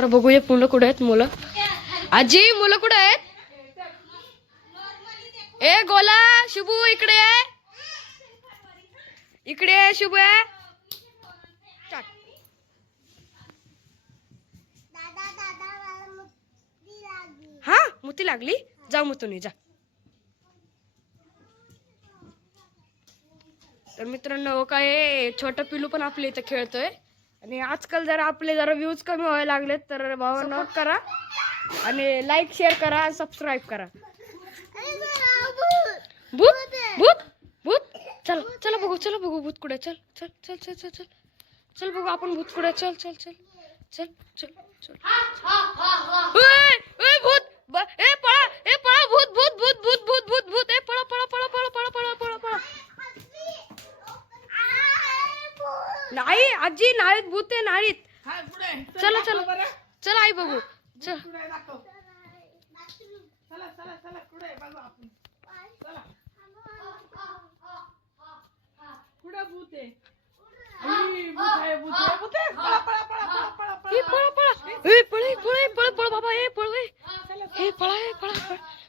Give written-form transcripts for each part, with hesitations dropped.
तर बघूया मुलं कुठे आहेत. मुलं आजी मुलं कुठे आहेत. ए गोला शुभू इकडे आहे. इकडे आहे शुभू आहे. हा मोती लागली. जा मुतून जा. तर मित्रांनो काय छोटं पिलू पण आपल्या इथं खेळतोय. आणि आजकाल जरा आपले जरा व्ह्यूज कमी व्हायला लागलेत. तर भावांनो करा आणि लाईक शेअर करा आणि सबस्क्राईब करा. भूत भूत भूत चल चला बघू चला बघू भूत कुठे. चल चल चल चल चल चल चल बघू आपण भूत कुठे. चल चल चल चल चल चल. भूत ए पळा ए पळा भूत भूत भूत भूत भूत भूत भूत ए पळा पळा पळा पळा पळा पळा पळा पळा. नाही आजी नाळीत भूत आहे नाळीत. चला चला चला आई बघू. चल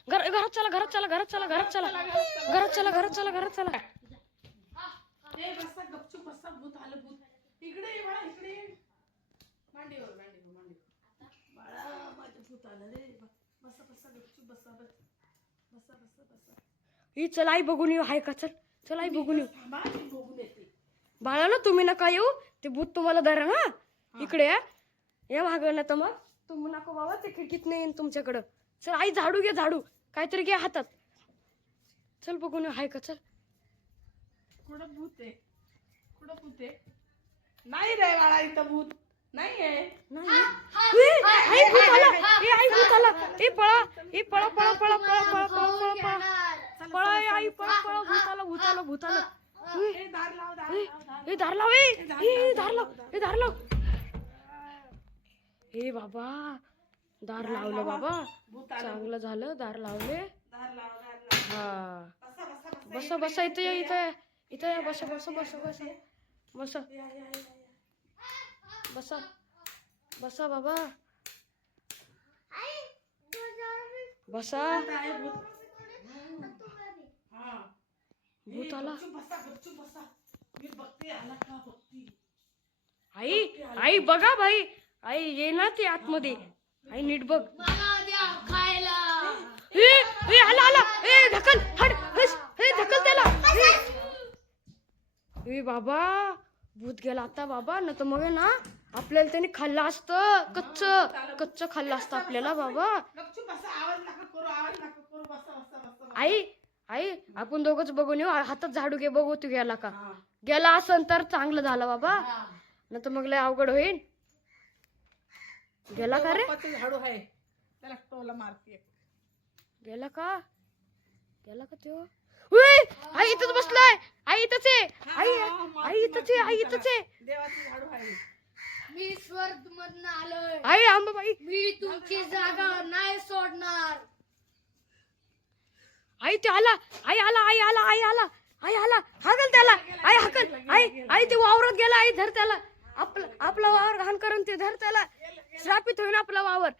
घरात चला घरात चला घरात चला घरात चला घरात चला घरात चला घरात चला. ही चल आई बघून येऊ. हाय का. चल चल आई बघून येऊ. बाळाला तुम्ही नका येऊ. ते भूत तुम्हाला धरा ना. इकडे या भाग ना. तर मग तुम्ही नको बाबा. ते खिडकीत नाही येईन तुमच्याकडं. चल आई झाडू घे झाडू काहीतरी घे हातात. चल बघून येऊ. हाय का. चल कुठं भूत आहे. कुठं भूत आहे. नाही रे बाळा इथं भूत नाही आहे. आई भूत आला. आई भूत आला. पळा पळा पळा पळा पळा पळा पळा पळा पळा आई पळा पळा. भूत आला भूत आला भूत आला. दार लाव दार लाव दार लाव. हे बाबा दार लावलं बाबा. चांगलं झालं दार लावले. हा बसा बसा इथं या इथं इथं या. बसा बसा बसा बसा बसा बसा बसा बाबा बसा. भूत आला. आई आई बघा भाई. आई ये ना ते आतमध्ये. आई नीट बघ. आला आला. ढकल हट ढकल त्याला. बाबा भूत गेला आता बाबा. न तर मग ना आपल्याला त्याने खाल्लं असतं. कच्च खाल्लं असतं आपल्याला बाबा. आई आई आपण दोघंच बघून येऊ. हातात झाडू घे बघू तू गेला का. गेला असन तर चांगलं झालं बाबा. न तर मग लय अवघड होईल. गेला का रे. झाडू आहे त्याला टोला मारते. गेला का तो. आई इथंच बसलाय. आई इथंच आहे. आई इथंच आहे. आई इथंच आहे. देवाचं झाडू आहे. मी स्वर्ग मधनं आलोय. आई अंबाबाई मी तुमची जागा नाही सोडणार. आई ते आला. आई आला आई आला आई आला आई आला. हाकल त्याला. आई हाकल. आई ते वावरात गेला. आई धर त्याला. आपला वावर घाण करून ते धर त्याला. श्रापित होईन आपला वावर.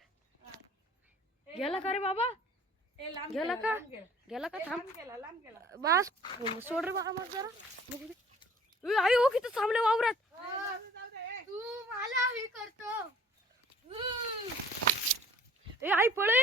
गेला का रे बाबा. गेला का थांब बस सोड रे बाबा. मग जरा आई हो किती थांबले वावरात. तू मला हे करतो. आई पळे.